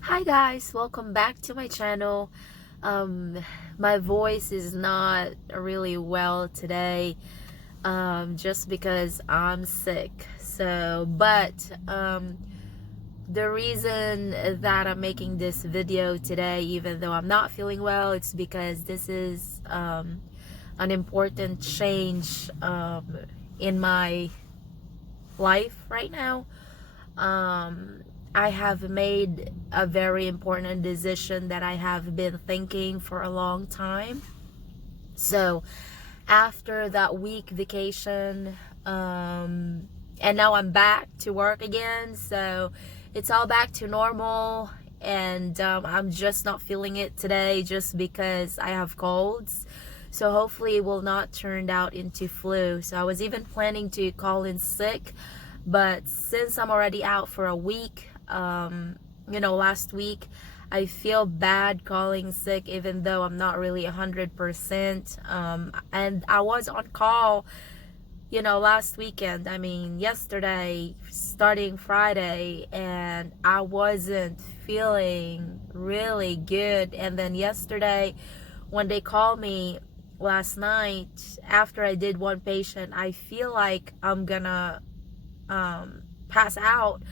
Hi guys, welcome back to my channel. Um, my voice is not really well today, just because I'm sick. But the reason that I'm making this video today, even though I'm not feeling well, it's because this is an important change in my life right now. um, I have made a very important decision that I have been thinking for a long time. So after that week vacation, and now I'm back to work again, so it's all back to normal. And I'm just not feeling it today just because I have colds, so hopefully it will not turn out into flu. So I was even planning to call in sick, but since I'm already out for a week, last week, I feel bad calling sick even though I'm not really 100%. And I was on call, last weekend. I mean, yesterday, starting Friday, and I wasn't feeling really good. And then yesterday, when they called me last night, after I did one patient, I feel like I'm gonna pass out.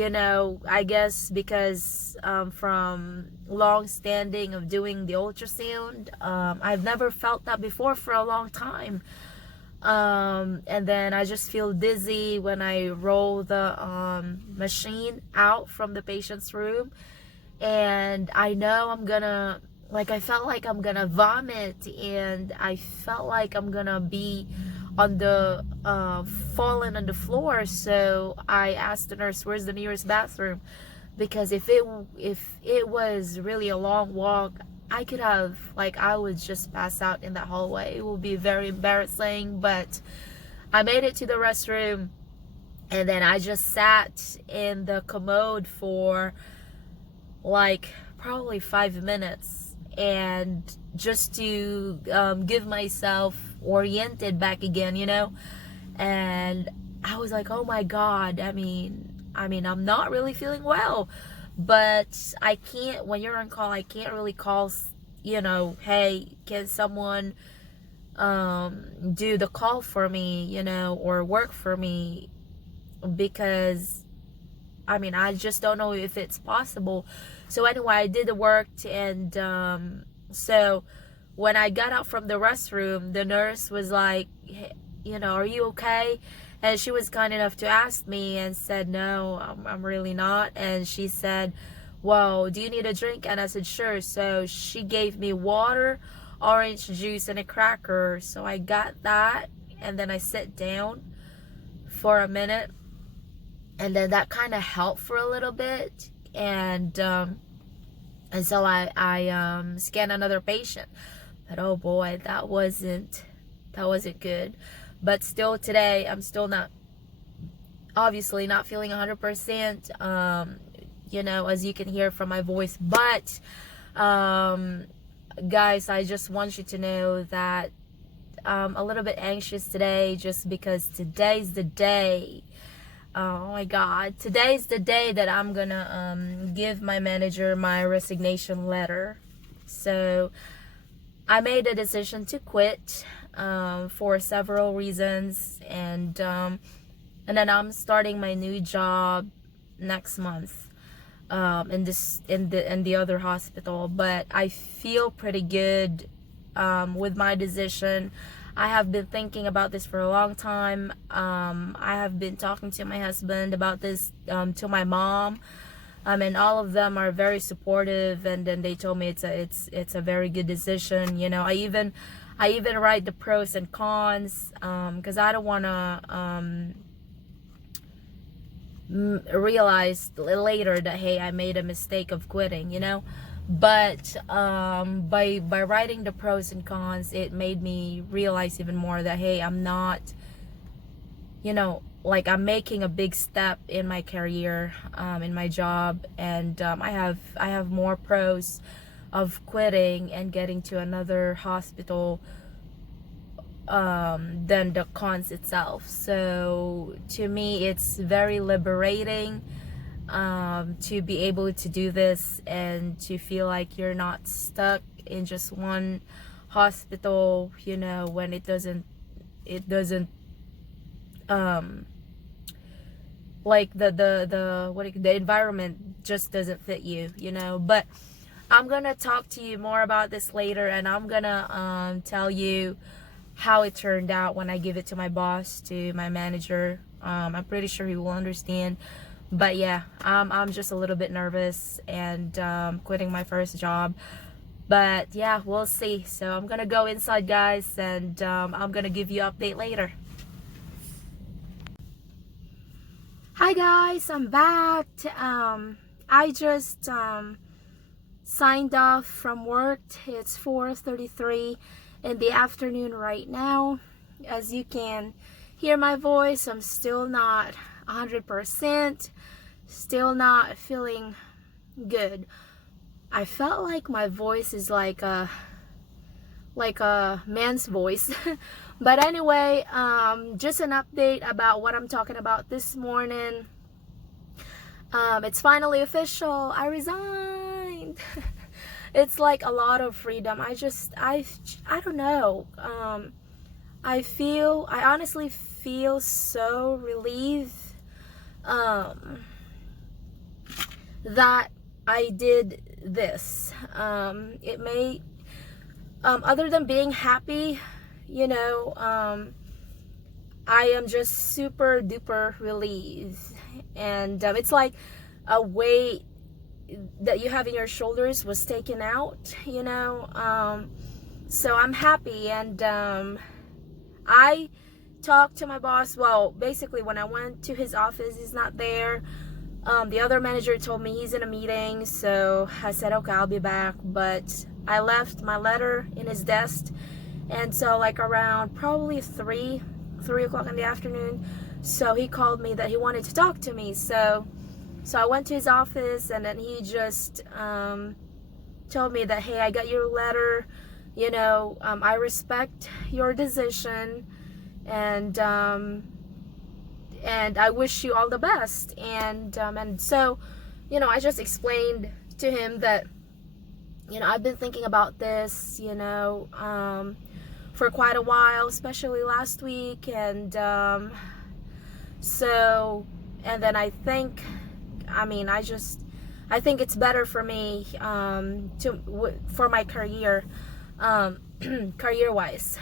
I guess because from long standing of doing the ultrasound, I've never felt that before for a long time. And then I just feel dizzy when I roll the machine out from the patient's room, and I know I felt like I'm gonna vomit, and I felt like I'm gonna be on the falling on the floor. So I asked the nurse, where's the nearest bathroom? Because if it was really a long walk, I would just pass out in that hallway. It would be very embarrassing. But I made it to the restroom, and then I just sat in the commode for like probably 5 minutes, and just to give myself oriented back again, and I was like, oh my god. I mean I'm not really feeling well, but I can't, when you're on call, I can't really call, hey, can someone do the call for me, or work for me, because I just don't know if it's possible. So anyway, I did the work, and so when I got out from the restroom, the nurse was like, "Hey, are you okay?" And she was kind enough to ask me, and said, no, I'm really not. And she said, well, do you need a drink? And I said, sure. So she gave me water, orange juice, and a cracker. So I got that, and then I sat down for a minute, and then that kind of helped for a little bit. And so I scanned another patient, but oh boy, that wasn't good. But still, today I'm still not, obviously not feeling 100%, as you can hear from my voice. But um guys, I just want you to know that I'm a little bit anxious today, just because today's the day. Oh my god, today's the day that I'm gonna give my manager my resignation letter. So I made a decision to quit, for several reasons, and then I'm starting my new job next month, in the other hospital. But I feel pretty good with my decision. I have been thinking about this for a long time. I have been talking to my husband about this, to my mom, and all of them are very supportive. And then they told me it's a very good decision. I even write the pros and cons, because I don't want to realize later that, hey, I made a mistake of quitting. But by writing the pros and cons, it made me realize even more that, hey, I'm not, I'm making a big step in my career, in my job. And I have more pros of quitting and getting to another hospital, than the cons itself. So to me, it's very liberating. to be able to do this and to feel like you're not stuck in just one hospital, you know, when it doesn't like the environment just doesn't fit you, you know. But I'm gonna talk to you more about this later, and I'm gonna tell you how it turned out when I give it to my boss, to my manager. I'm pretty sure he will understand. But yeah, I'm just a little bit nervous and quitting my first job. But yeah, we'll see. So I'm gonna go inside, guys, and I'm gonna give you an update later. Hi guys, I'm back. I just signed off from work. It's 4:33 in the afternoon right now. As you can hear my voice, I'm still not 100%, still not feeling good. I felt like my voice is like a man's voice. But anyway, just an update about what I'm talking about this morning. It's finally official. I resigned. It's like a lot of freedom. I don't know. I honestly feel so relieved that I did this. It may, other than being happy, you know, I am just super duper relieved. And it's like a weight that you have in your shoulders was taken out, you know. So I'm happy. And I talked to my boss. Well, basically when I went to his office, he's not there. The other manager told me he's in a meeting, so I said okay, I'll be back. But I left my letter in his desk, and so like around probably 3 o'clock in the afternoon, so he called me that he wanted to talk to me. So I went to his office, and then he just told me that, hey, I got your letter, you know, I respect your decision, and I wish you all the best. And so, you know, I just explained to him that, you know, I've been thinking about this, you know, for quite a while, especially last week. And so, and then I think it's better for me for my career, career wise,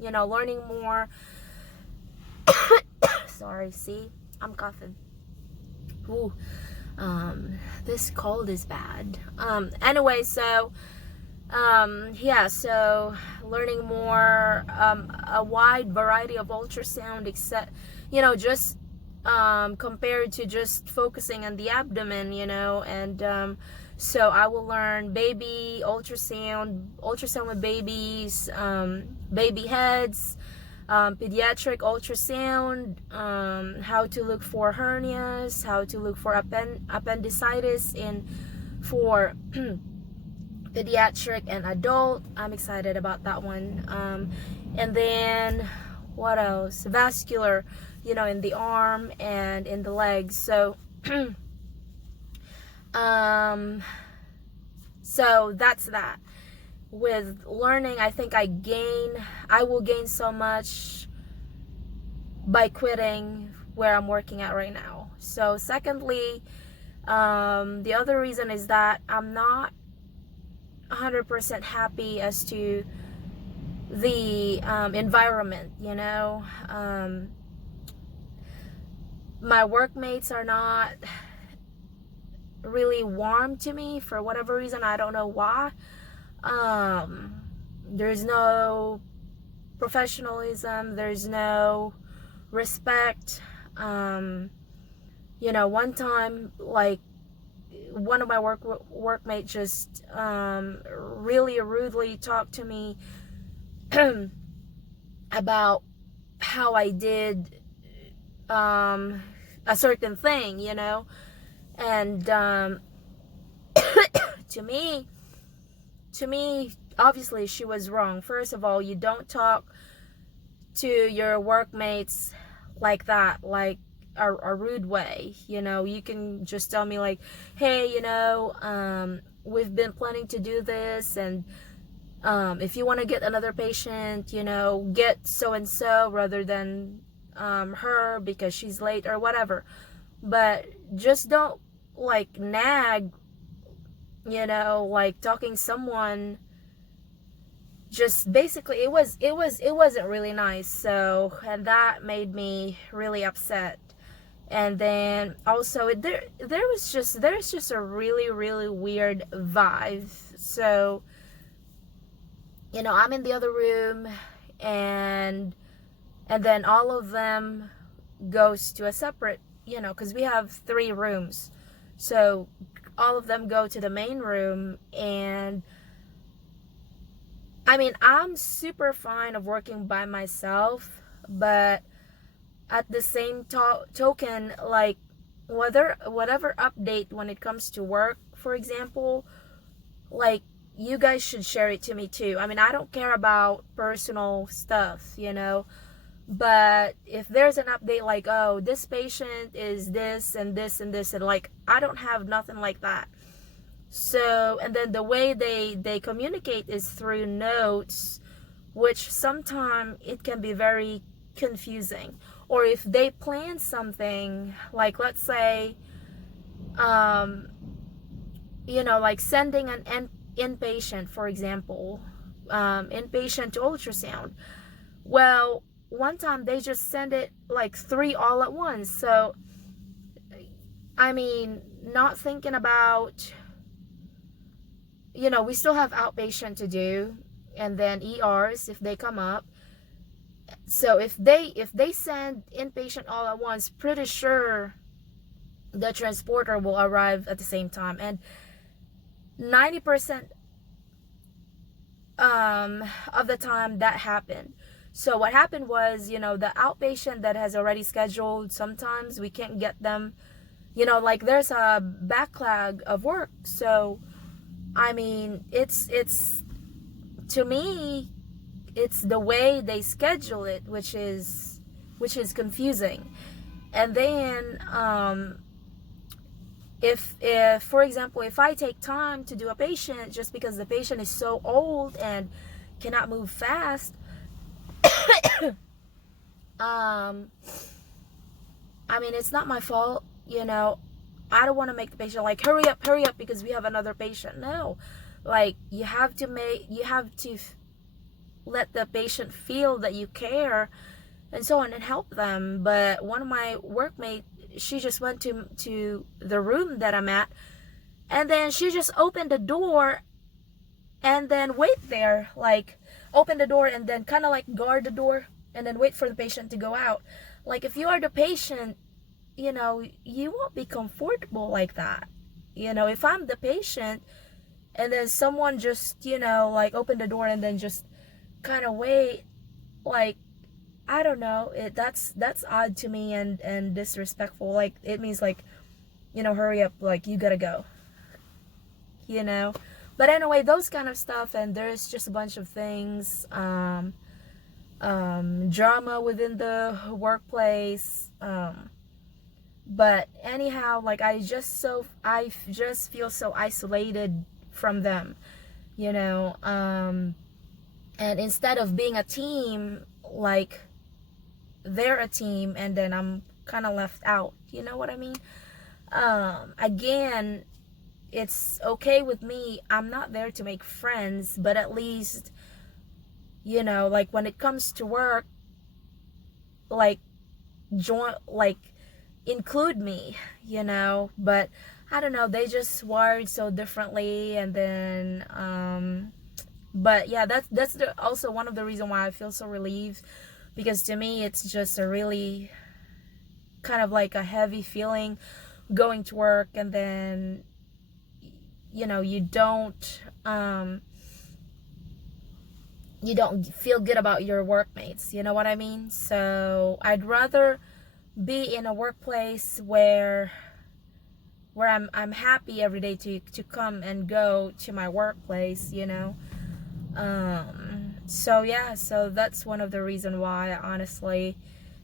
you know, learning more. Sorry, see, I'm coughing. Ooh, this cold is bad. Anyway, so yeah, so learning more, a wide variety of ultrasound, except, you know, just compared to just focusing on the abdomen, you know. And so I will learn baby ultrasound with babies, baby heads, pediatric ultrasound, how to look for hernias, how to look for appendicitis for pediatric and adult. I'm excited about that one. And then what else? Vascular, you know, in the arm and in the legs. So so that's that. With learning, I think I will gain so much by quitting where I'm working at right now. So secondly, the other reason is that I'm not 100% happy as to the environment, you know. My workmates are not really warm to me for whatever reason. I don't know why. There's no professionalism, there's no respect. You know, one time, like, one of my workmates just really rudely talked to me about how I did a certain thing, you know. And to me, obviously she was wrong. First of all, you don't talk to your workmates like that. Like, a rude way. You know, you can just tell me like, hey, you know, we've been planning to do this, and if you want to get another patient, you know, get so and so rather than her because she's late or whatever. But just don't like nag, you know, like talking someone. Just basically, it wasn't really nice. So, and that made me really upset. And then also there's just a really weird vibe. So, you know, I'm in the other room, and then all of them goes to a separate, you know, because we have 3 rooms, so all of them go to the main room. And I mean, I'm super fine of working by myself, but at the same token, like whatever update when it comes to work, for example, like you guys should share it to me too. I mean, I don't care about personal stuff, you know, but if there's an update like, oh, this patient is this and this and this, and like I don't have nothing like that. So, and then the way they communicate is through notes, which sometimes it can be very confusing. Or if they plan something, like let's say, you know, like sending an inpatient, for example, inpatient to ultrasound. Well, one time they just send it like 3 all at once. So, I mean, not thinking about, you know, we still have outpatient to do, and then ERs if they come up. So if they send inpatient all at once, pretty sure the transporter will arrive at the same time. And 90% of the time that happened. So what happened was, you know, the outpatient that has already scheduled, sometimes we can't get them, you know, like there's a backlog of work. So I mean, it's to me, it's the way they schedule it, which is confusing. And then if for example, if I take time to do a patient just because the patient is so old and cannot move fast, I mean, it's not my fault, you know. I don't want to make the patient like hurry up because we have another patient. No, like you have to let the patient feel that you care and so on and help them. But one of my workmates, she just went to the room that I'm at, and then she just opened the door and then wait there, like open the door and then kind of like guard the door and then wait for the patient to go out. Like if you are the patient, you know, you won't be comfortable like that. You know, if I'm the patient and then someone just, you know, like open the door and then just kind of wait, like I don't know, that's odd to me and disrespectful. Like it means like, you know, hurry up, like you gotta go, you know. But anyway, those kind of stuff. And there's just a bunch of things, drama within the workplace. But anyhow, like I just feel so isolated from them, you know. And instead of being a team, like they're a team and then I'm kind of left out, you know what I mean? Again, it's okay with me, I'm not there to make friends, but at least, you know, like when it comes to work, like include me, you know. But I don't know, they just wired so differently. And then but yeah, that's also one of the reasons why I feel so relieved, because to me it's just a really kind of like a heavy feeling going to work, and then, you know, you don't feel good about your workmates, you know what I mean? So I'd rather be in a workplace where I'm happy every day to come and go to my workplace, you know. So yeah, so that's one of the reasons why, honestly.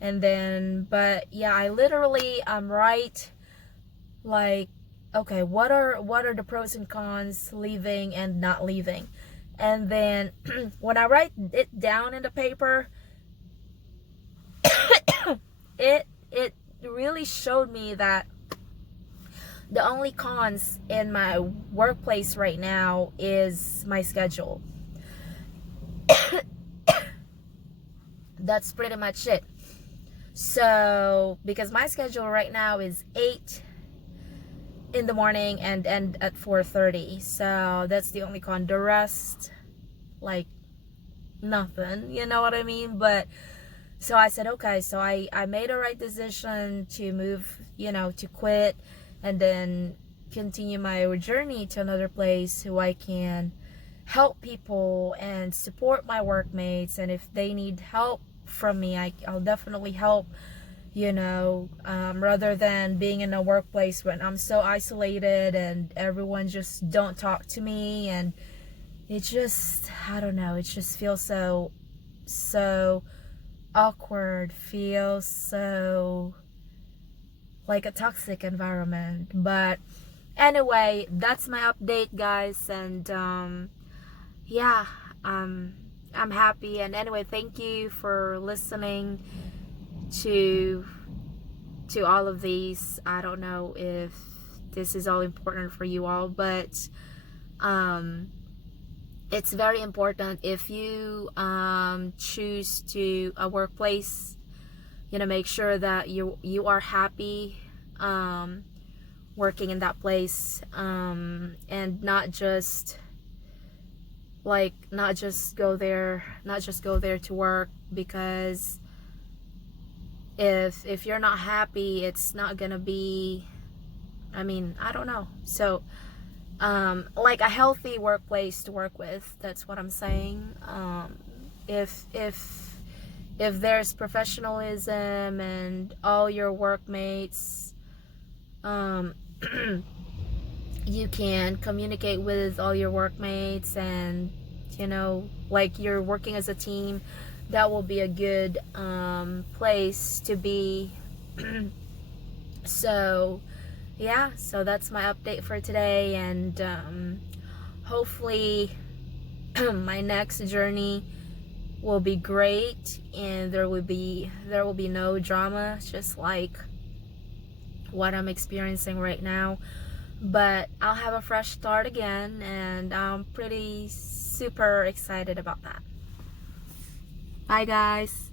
And then, but yeah, I literally write like, okay, what are the pros and cons leaving and not leaving. And then when I write it down in the paper, it really showed me that the only cons in my workplace right now is my schedule. That's pretty much it. So because my schedule right now is 8 in the morning and end at 4:30, so that's the only con. The rest, like, nothing, you know what I mean? But so I said, okay, so I made a right decision to move, to quit and then continue my journey to another place so I can help people and support my workmates. And if they need help from me, I'll definitely help, rather than being in a workplace when I'm so isolated and everyone just don't talk to me. And it just, I don't know, it just feels so awkward, feels so like a toxic environment. But anyway, that's my update, guys. And yeah, I'm happy. And anyway, thank you for listening to all of these. I don't know if this is all important for you all, but it's very important. If you choose to a workplace, make sure that you are happy working in that place, and not just go there to work, because if you're not happy, it's not gonna be, I don't know. So like a healthy workplace to work with, that's what I'm saying. If there's professionalism and all your workmates, you can communicate with all your workmates, and like you're working as a team, that will be a good place to be. So yeah, so that's my update for today. And hopefully my next journey will be great, and there will be no drama, just like what I'm experiencing right now. But I'll have a fresh start again, and I'm pretty super excited about that. Bye, guys.